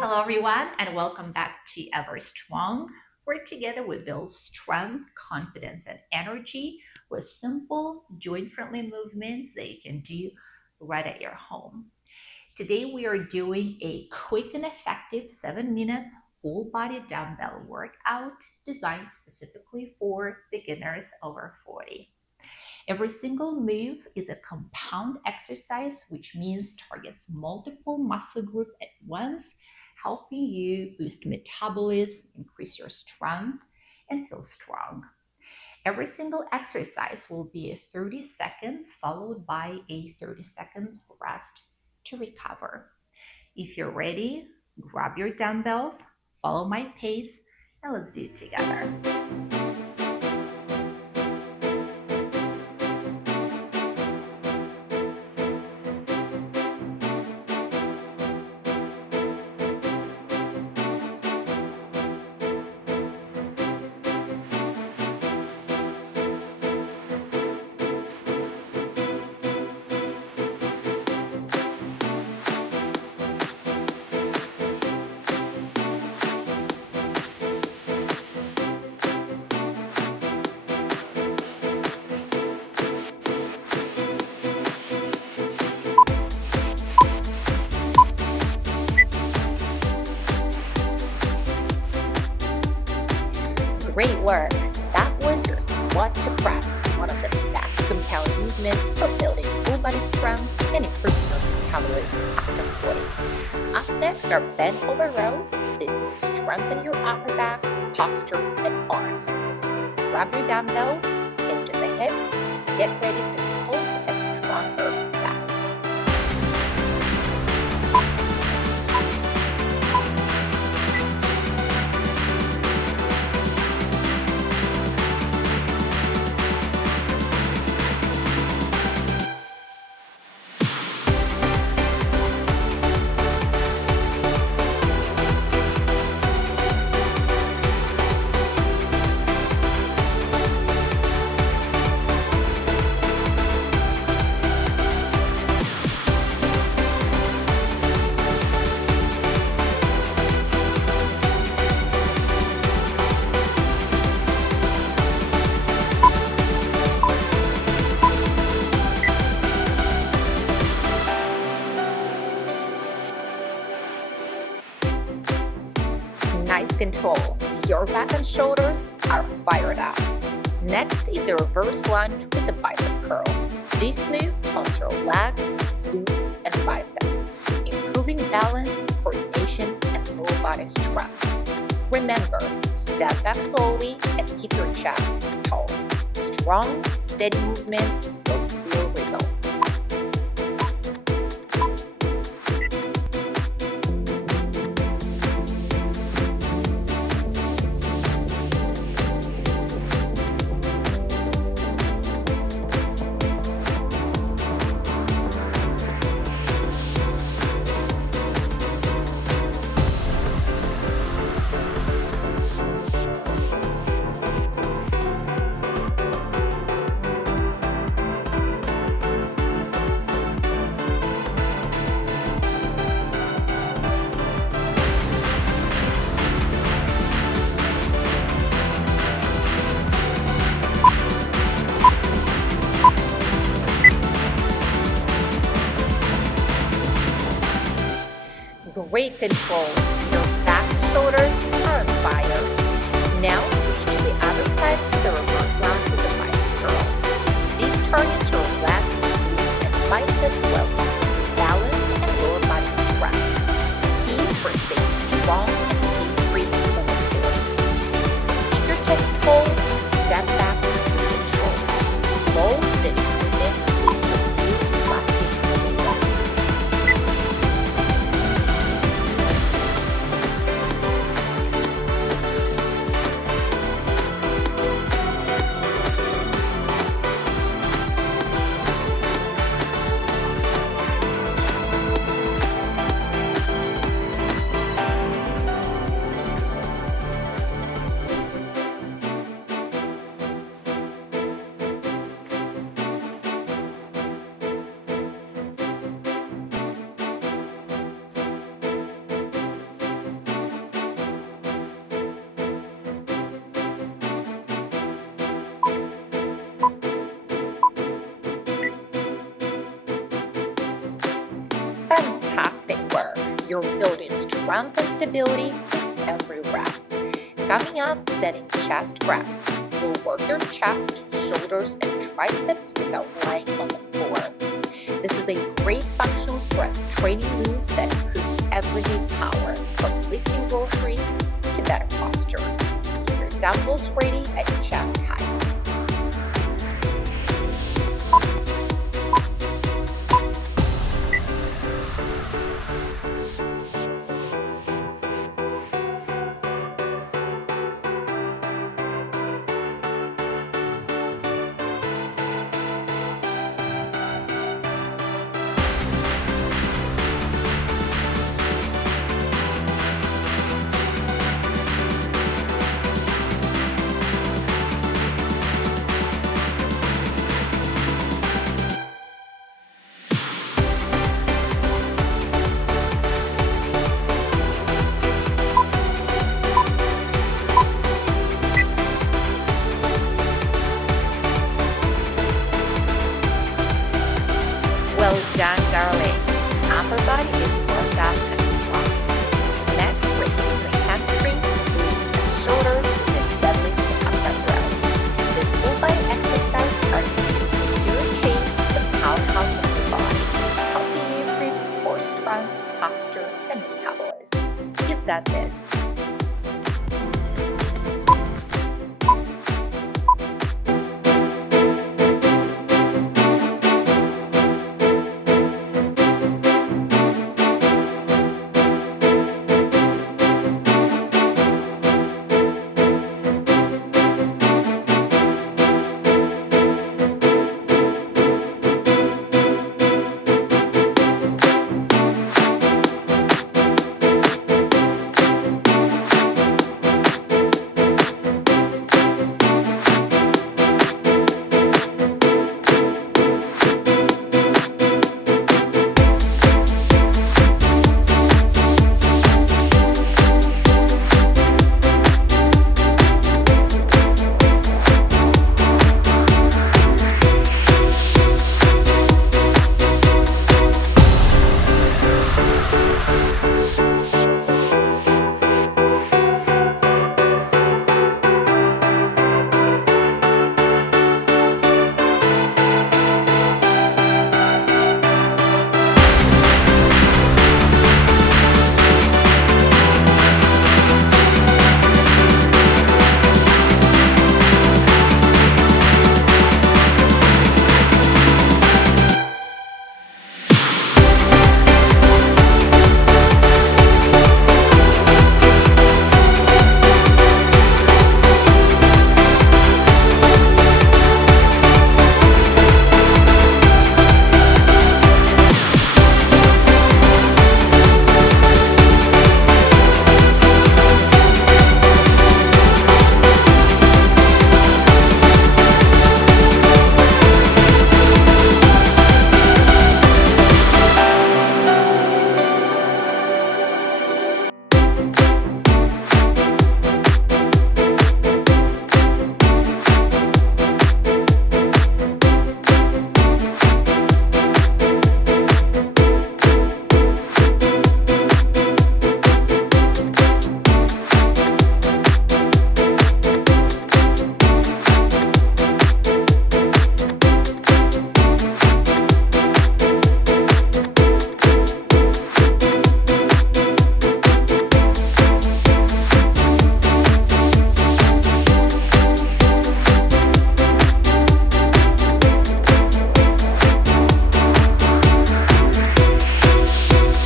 Hello, everyone, and welcome back to EverStrong, where together we build strength, confidence, and energy with simple, joint friendly movements that you can do right at your home. Today, we are doing a quick and effective 7 minutes full body dumbbell workout designed specifically for beginners over 40. Every single move is a compound exercise, which means targets multiple muscle groups at once, helping you boost metabolism, increase your strength, and feel strong. Every single exercise will be 30 seconds followed by a 30 seconds rest to recover. If you're ready, grab your dumbbells, follow my pace, and let's do it together. Great work! That was your squat to press, one of the best compound movements for building full body strength and improving your metabolism after 40. Up next are bent over rows. This will strengthen your upper back, posture, and arms. Grab your dumbbells into the hips and get ready to sculpt a stronger back. Nice control. Your back and shoulders are fired up. Next is the reverse lunge with the bicep curl. This move tones your legs, glutes, and biceps, improving balance, coordination, and lower body strength. Remember, step back slowly and keep your chest tall. Strong, steady movements build real results. Great control. Your back and shoulders are on fire. Now switch to the other side with the reverse lunge with the bicep curl. This targets your legs, glutes, and biceps well. Balance and lower body strength. Key for staying strong and pain-free over 40. Keep your chest tall, step back with control. Slow, steady movements lead to real lasting results. strength and stability with every rep. Coming up, standing chest press. You'll work your chest, shoulders, and triceps without lying on the floor. This is a great functional strength training move that improves everyday power, from lifting groceries to better posture. Keep your dumbbells ready at chest height. Well done, darling. Upper body is worked out and strong. Next, release your hamstrings, glutes, and shoulders, and deadlift to upper row. This full body exercise contributes to achieve the powerhouse of the body, helping you improve core strength, posture, and metabolism. You've got this.